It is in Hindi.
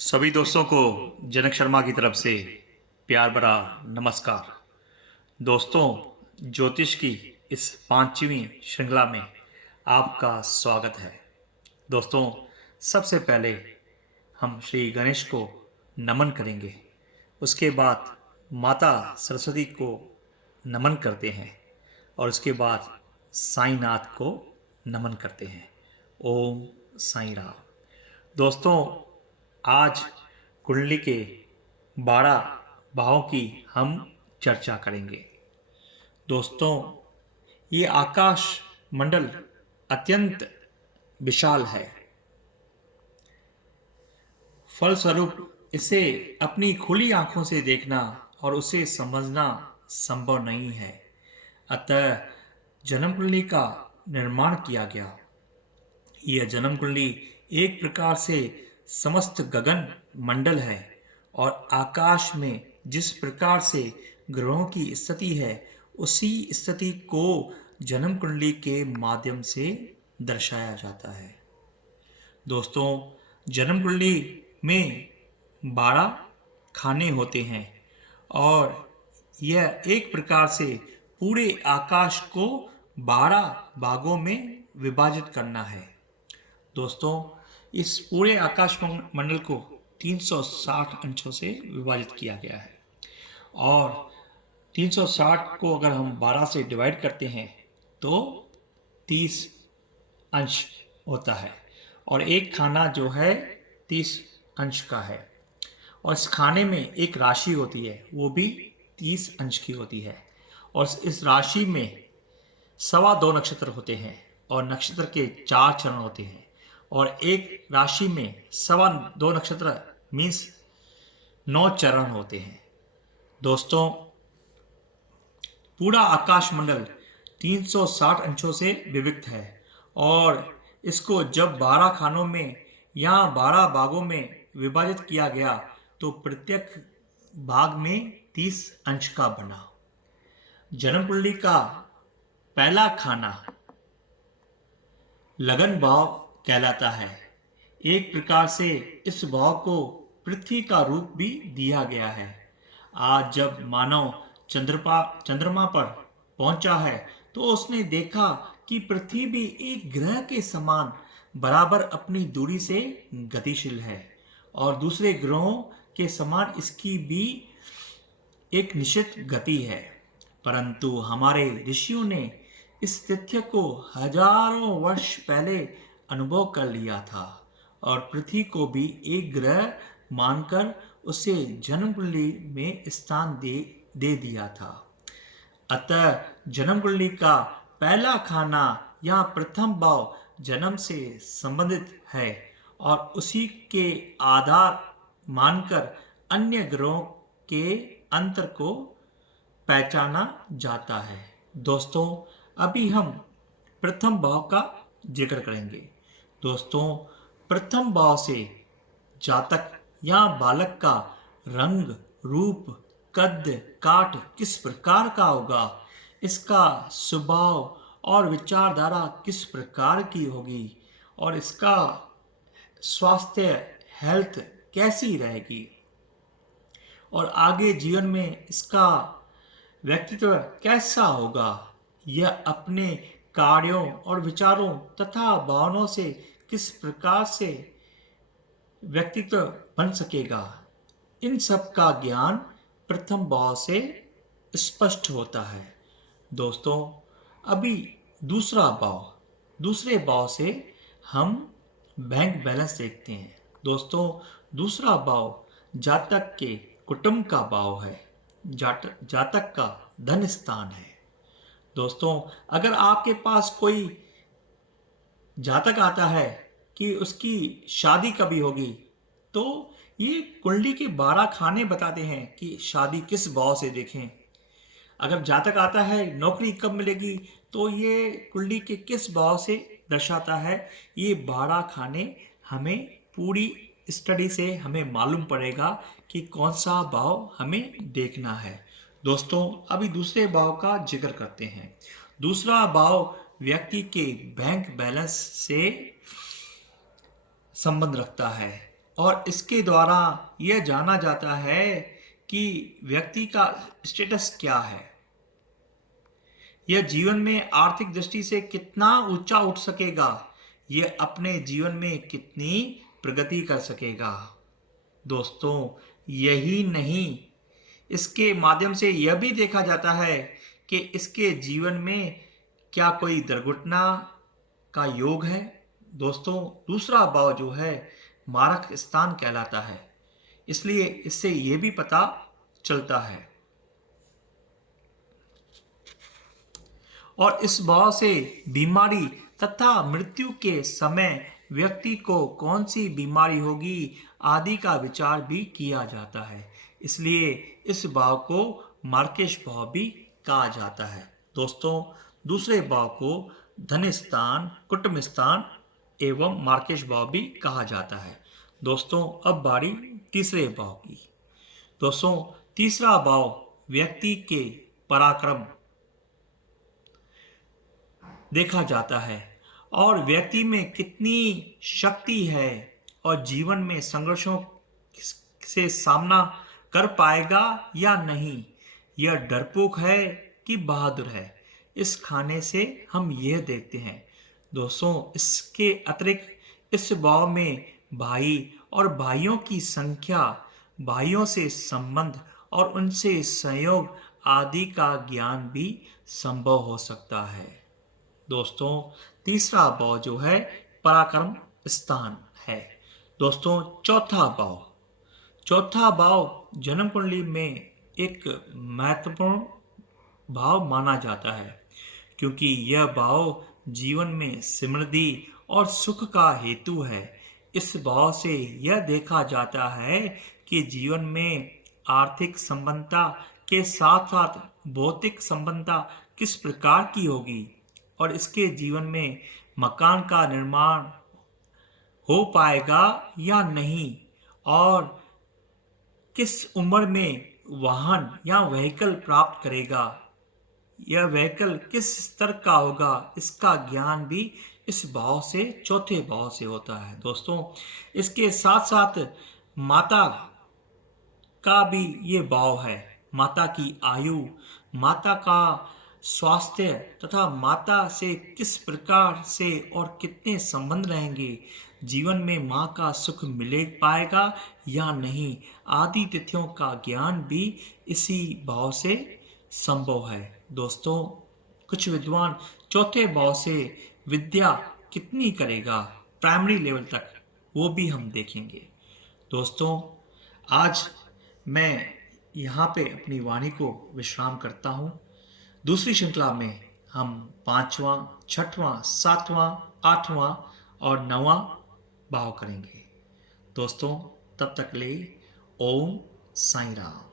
सभी दोस्तों को जनक शर्मा की तरफ से प्यार भरा नमस्कार। दोस्तों, ज्योतिष की इस 5वीं श्रृंखला में आपका स्वागत है। दोस्तों, सबसे पहले हम श्री गणेश को नमन करेंगे। उसके बाद माता सरस्वती को नमन करते हैं और उसके बाद साईनाथ को नमन करते हैं। ओम साईं राम। दोस्तों, आज कुंडली के 12 भावों की हम चर्चा करेंगे। दोस्तों, ये आकाश मंडल अत्यंत विशाल है। फलस्वरूप इसे अपनी खुली आंखों से देखना और उसे समझना संभव नहीं है। अतः जन्म कुंडली का निर्माण किया गया। यह जन्म कुंडली एक प्रकार से समस्त गगन मंडल है और आकाश में जिस प्रकार से ग्रहों की स्थिति है उसी स्थिति को जन्म कुंडली के माध्यम से दर्शाया जाता है। दोस्तों, जन्म कुंडली में 12 खाने होते हैं और यह एक प्रकार से पूरे आकाश को 12 भागों में विभाजित करना है। दोस्तों, इस पूरे आकाश मंडल को 360 अंशों से विभाजित किया गया है और 360 को अगर हम 12 से डिवाइड करते हैं तो 30 अंश होता है और एक खाना जो है 30 अंश का है और इस खाने में एक राशि होती है, वो भी 30 अंश की होती है और इस राशि में 2.25 नक्षत्र होते हैं और नक्षत्र के 4 चरण होते हैं और एक राशि में 2.25 नक्षत्र मीन्स 9 चरण होते हैं। दोस्तों, पूरा आकाश मंडल 360 अंशों से विभक्त है और इसको जब 12 खानों में या 12 भागों में विभाजित किया गया तो प्रत्येक भाग में 30 अंश का बना। जन्म कुंडली का पहला खाना लगन भाव कहलाता है। एक प्रकार से इस भाव को पृथ्वी का रूप भी दिया गया है। आज जब मानव चंद्रमा पर पहुंचा है तो उसने देखा कि पृथ्वी भी एक ग्रह के समान बराबर अपनी दूरी से गतिशील है और दूसरे ग्रहों के समान इसकी भी एक निश्चित गति है। परंतु हमारे ऋषियों ने इस तथ्य को हजारों वर्ष पहले अनुभव कर लिया था और पृथ्वी को भी एक ग्रह मानकर उसे जन्म कुंडली में स्थान दे दिया था। अतः जन्म कुंडली का पहला खाना या प्रथम भाव जन्म से संबंधित है और उसी के आधार मानकर अन्य ग्रहों के अंतर को पहचाना जाता है। दोस्तों, अभी हम प्रथम भाव का जिक्र करेंगे। दोस्तों, प्रथम भाव से जातक या बालक का रंग, रूप, कद, काठ किस प्रकार का होगा, इसका स्वभाव और विचारधारा किस प्रकार की होगी और इसका स्वास्थ्य हेल्थ कैसी रहेगी और आगे जीवन में इसका व्यक्तित्व कैसा होगा, यह अपने कार्यों और विचारों तथा भावनाओं से किस प्रकार से व्यक्तित्व बन सकेगा, इन सब का ज्ञान प्रथम भाव से स्पष्ट होता है। दोस्तों, अभी दूसरे भाव से हम बैंक बैलेंस देखते हैं। दोस्तों, दूसरा भाव जातक के कुटुंब का भाव है, जातक का धन स्थान है। दोस्तों, अगर आपके पास कोई जातक आता है कि उसकी शादी कभी होगी तो ये कुंडली के 12 खाने बताते हैं कि शादी किस भाव से देखें। अगर जातक आता है नौकरी कब मिलेगी तो ये कुंडली के किस भाव से दर्शाता है। ये 12 खाने हमें पूरी स्टडी से हमें मालूम पड़ेगा कि कौन सा भाव हमें देखना है। दोस्तों, अभी दूसरे भाव का जिक्र करते हैं। दूसरा भाव व्यक्ति के बैंक बैलेंस से संबंध रखता है और इसके द्वारा यह जाना जाता है कि व्यक्ति का स्टेटस क्या है, यह जीवन में आर्थिक दृष्टि से कितना ऊंचा उठ सकेगा, यह अपने जीवन में कितनी प्रगति कर सकेगा। दोस्तों, यही नहीं, इसके माध्यम से यह भी देखा जाता है कि इसके जीवन में क्या कोई दुर्घटना का योग है। दोस्तों, दूसरा भाव जो है मारक स्थान कहलाता है, इसलिए इससे यह भी पता चलता है। और इस भाव से बीमारी तथा मृत्यु के समय व्यक्ति को कौन सी बीमारी होगी आदि का विचार भी किया जाता है, इसलिए इस भाव को मार्केश भाव भी कहा जाता है। दोस्तों, दूसरे भाव को धन स्थान, कुटुंब स्थान एवं मार्केश भाव भी कहा जाता है। दोस्तों, अब बारी तीसरे भाव की। दोस्तों, तीसरा भाव व्यक्ति के पराक्रम देखा जाता है और व्यक्ति में कितनी शक्ति है और जीवन में संघर्षों से सामना कर पाएगा या नहीं, यह डरपोक है कि बहादुर है, इस खाने से हम यह देखते हैं। दोस्तों, इसके अतिरिक्त इस भाव में भाई और भाइयों की संख्या, भाइयों से संबंध और उनसे सहयोग आदि का ज्ञान भी संभव हो सकता है। दोस्तों, तीसरा भाव जो है पराक्रम स्थान है। दोस्तों, चौथा भाव जन्म कुंडली में एक महत्वपूर्ण भाव माना जाता है, क्योंकि यह भाव जीवन में समृद्धि और सुख का हेतु है। इस भाव से यह देखा जाता है कि जीवन में आर्थिक संबंधता के साथ साथ भौतिक संबंधता किस प्रकार की होगी और इसके जीवन में मकान का निर्माण हो पाएगा या नहीं, और किस उम्र में वाहन या व्हीकल प्राप्त करेगा, यह व्हीकल किस स्तर का होगा, इसका ज्ञान भी इस भाव से, चौथे भाव से होता है। दोस्तों, इसके साथ साथ माता का भी ये भाव है। माता की आयु, माता का स्वास्थ्य तथा माता से किस प्रकार से और कितने संबंध रहेंगे, जीवन में माँ का सुख मिले पाएगा या नहीं, आदि तिथियों का ज्ञान भी इसी भाव से संभव है। दोस्तों, कुछ विद्वान चौथे भाव से विद्या कितनी करेगा प्राइमरी लेवल तक, वो भी हम देखेंगे। दोस्तों, आज मैं यहाँ पे अपनी वाणी को विश्राम करता हूँ। दूसरी श्रृंखला में हम 5वां, 6वां, 7वां, 8वां और 9वां भाव करेंगे। दोस्तों, तब तक ले ओम साईं राम।